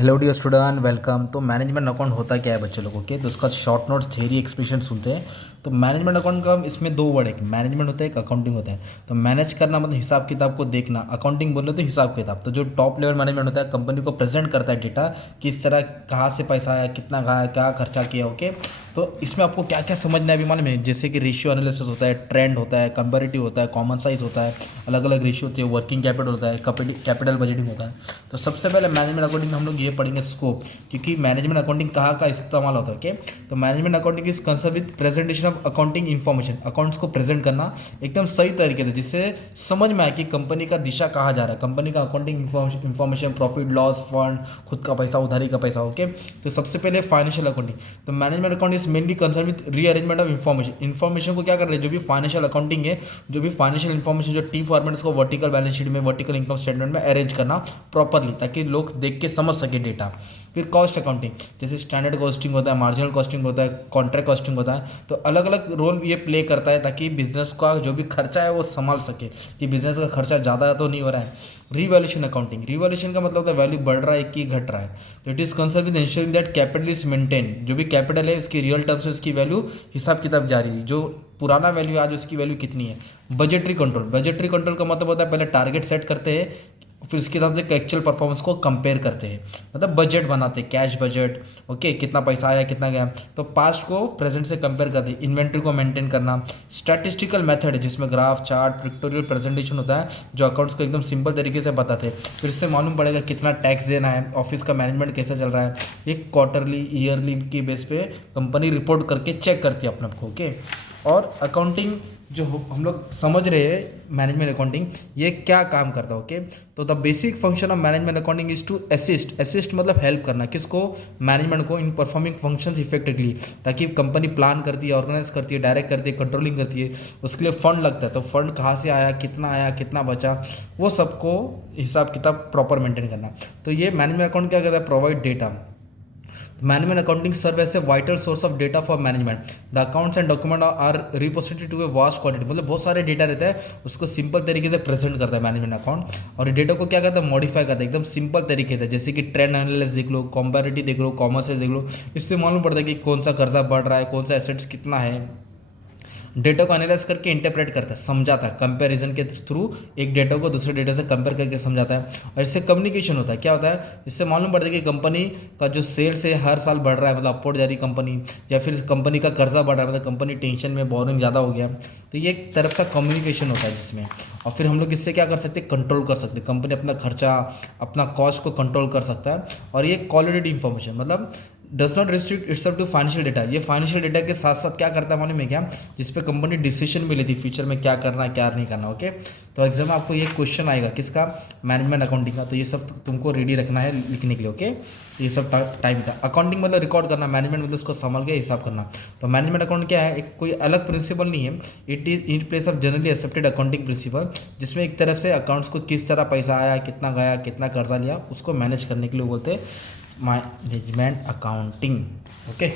Hello dear student, welcome. तो management account होता क्या है बच्चे लोगों के, तो उसका शॉर्ट नोट्स थ्योरी एक्सप्लेनेशन सुनते हैं। तो मैनेजमेंट अकाउंट का इसमें दो वर्ड है, एक मैनेजमेंट होता है, एक अकाउंटिंग होता है। तो मैनेज करना मतलब हिसाब किताब को देखना, अकाउंटिंग बोले तो हिसाब किताब। तो जो टॉप लेवल मैनेजमेंट होता है, कंपनी को प्रेजेंट करता है डेटा, किस तरह कहाँ से पैसा आया, कितना गया, क्या खर्चा किया। ओके, तो इसमें आपको क्या क्या समझना है अभी मालूम है। जैसे कि रेशियो एनालिसिस होता है, ट्रेंड होता है, कंपेरेटिव होता है, कॉमन साइज होता है, अलग अलग रेशियो होती है, वर्किंग कैपिटल होता है, कैपिटल बजटिंग होता है। तो सबसे पहले मैनेजमेंट अकाउंटिंग में हम लोग ये पढ़ेंगे स्कोप, क्योंकि मैनेजमेंट अकाउंटिंग कहाँ का इस्तेमाल होता है। ओके, तो management accounting is concern with presentation of accounting information, accounts को प्रेजेंट करना एकदम सही तरीके से, जिससे समझ में आए कि कंपनी का दिशा कहाँ जा रहा है, कंपनी का accounting information, profit loss, fund, खुद का पैसा, उधारी का पैसा। ओके, तो सबसे पहले फाइनेंशियल अकाउंटिंग। तो management account is mainly concern with rearrangement of information को क्या कर रहे हैं, जो भी फाइनेंशियल अकाउंटिंग है, जो भी फाइनेंशियल इन्फॉर्मेशन जो टी फॉर्मेट, उसको वर्टिकल बैलेंस शीट में, वर्टिकल इनकम स्टेटमेंट में अरेंज करना प्रॉपरली, ताकि लोग देख के समझ सके डेटा। फिर कॉस्ट अकाउंटिंग, जैसे स्टैंडर्ड कॉस्टिंग होता है, मार्जिनल कॉस्टिंग होता है, कॉन्ट्रैक्ट कॉस्टिंग होता है। तो अलग अलग रोल ये प्ले करता है, ताकि बिजनेस का जो भी खर्चा है वो संभाल सके, कि बिजनेस का खर्चा ज़्यादा तो नहीं हो रहा है। रिवैल्यूएशन अकाउंटिंग, रिवैल्यूएशन का मतलब होता है वैल्यू बढ़ रहा है कि घट रहा है। तो it is concern with ensuring that capital is maintain, जो भी कैपिटल है उसकी रियल टर्म्स में उसकी वैल्यू हिसाब किताब जारी है, जो पुराना वैल्यू है आज उसकी वैल्यू कितनी है। बजटरी कंट्रोल, बजटरी कंट्रोल का मतलब होता है पहले टारगेट सेट करते हैं, फिर उसके हिसाब से एक्चुअल परफॉर्मेंस को कंपेयर करते हैं, मतलब बजट बनाते हैं, कैश बजट। ओके, कितना पैसा आया, कितना गया। तो पास्ट को प्रेजेंट से कंपेयर करते हैं। इन्वेंट्री को मेंटेन करना, स्टैटिस्टिकल मेथड है जिसमें ग्राफ, चार्ट, पिक्टोरियल प्रेजेंटेशन होता है, जो अकाउंट्स को एकदम सिंपल तरीके से बताते हैं। फिर इससे मालूम पड़ेगा कितना टैक्स देना है, ऑफिस का मैनेजमेंट कैसा चल रहा है। एक क्वार्टरली, ईयरली की बेस पे कंपनी रिपोर्ट करके चेक करती है अपने आप को। ओके, और अकाउंटिंग जो हम लोग समझ रहे हैं, मैनेजमेंट अकाउंटिंग ये क्या काम करता है। ओके, तो the basic function of management accounting is to assist, assist मतलब हेल्प करना, किसको, मैनेजमेंट को, इन परफॉर्मिंग फंक्शंस इफेक्टिवली, ताकि कंपनी प्लान करती है, ऑर्गेनाइज करती है, डायरेक्ट करती है, कंट्रोलिंग करती है। उसके लिए फंड लगता है, तो फंड कहाँ से आया, कितना बचा, वो सबको हिसाब किताब प्रॉपर मेंटेन करना। तो ये मैनेजमेंट अकाउंट क्या करता है, provide data. Management accounting serve as a vital source of data for management. The accounts and document are repository to a vast quantity, मतलब बहुत सारे डेटा रहता है, उसको सिंपल तरीके से प्रेजेंट करता है मैनेजमेंट अकाउंट। और डेटा को क्या करता है, मॉडिफाई करता है एकदम सिंपल तरीके से, जैसे कि ट्रेंड एनालिसिस देख लो, कंपैरिटिव देख लो, कॉमर्स देख लो। इससे मालूम पड़ता है कि कौन सा कर्जा बढ़ रहा है, कौन सा एसेट्स कितना है। डेटा को एनालाइज करके इंटरप्रेट करता है, समझाता है, कंपैरिजन के थ्रू एक डेटा को दूसरे डेटा से कंपेयर करके समझाता है। और इससे कम्युनिकेशन होता है, क्या होता है, इससे मालूम पड़ता है कि कंपनी का जो सेल्स है हर साल बढ़ रहा है, मतलब अपवर्ड जा रही कंपनी, या फिर कंपनी का कर्जा बढ़ रहा है, मतलब कंपनी टेंशन में, बोरिंग ज़्यादा हो गया। तो ये एक तरफ से कम्युनिकेशन होता है जिसमें। और फिर हम लोग इससे क्या कर सकते हैं, कंट्रोल कर सकते हैं, कंपनी अपना खर्चा, अपना कॉस्ट को कंट्रोल कर सकता है। और ये क्वालिटेटिव इंफॉर्मेशन, मतलब does not restrict itself to financial data, ये फाइनेंशियल डेटा के साथ साथ क्या करता है मालूम है क्या, जिस पे कंपनी डिसीजन भी लेती है फ्यूचर में क्या करना है क्या नहीं करना। ओके, तो एग्जाम में आपको ये क्वेश्चन आएगा किसका, मैनेजमेंट अकाउंटिंग का। तो ये सब तुमको रेडी रखना है लिखने के लिए। ओके, ये सब टाइम का। अकाउंटिंग मतलब रिकॉर्ड करना, मैनेजमेंट मतलब उसको संभाल के हिसाब करना। तो मैनेजमेंट अकाउंट क्या है, एक कोई अलग प्रिंसिपल नहीं है, it place of generally accepted accounting principle, जिसमें एक तरफ से अकाउंट्स को किस तरह पैसा आया, कितना गया, कितना कर्जा लिया, उसको मैनेज करने के लिए बोलते हैं मैनेजमेंट अकाउंटिंग। ओके।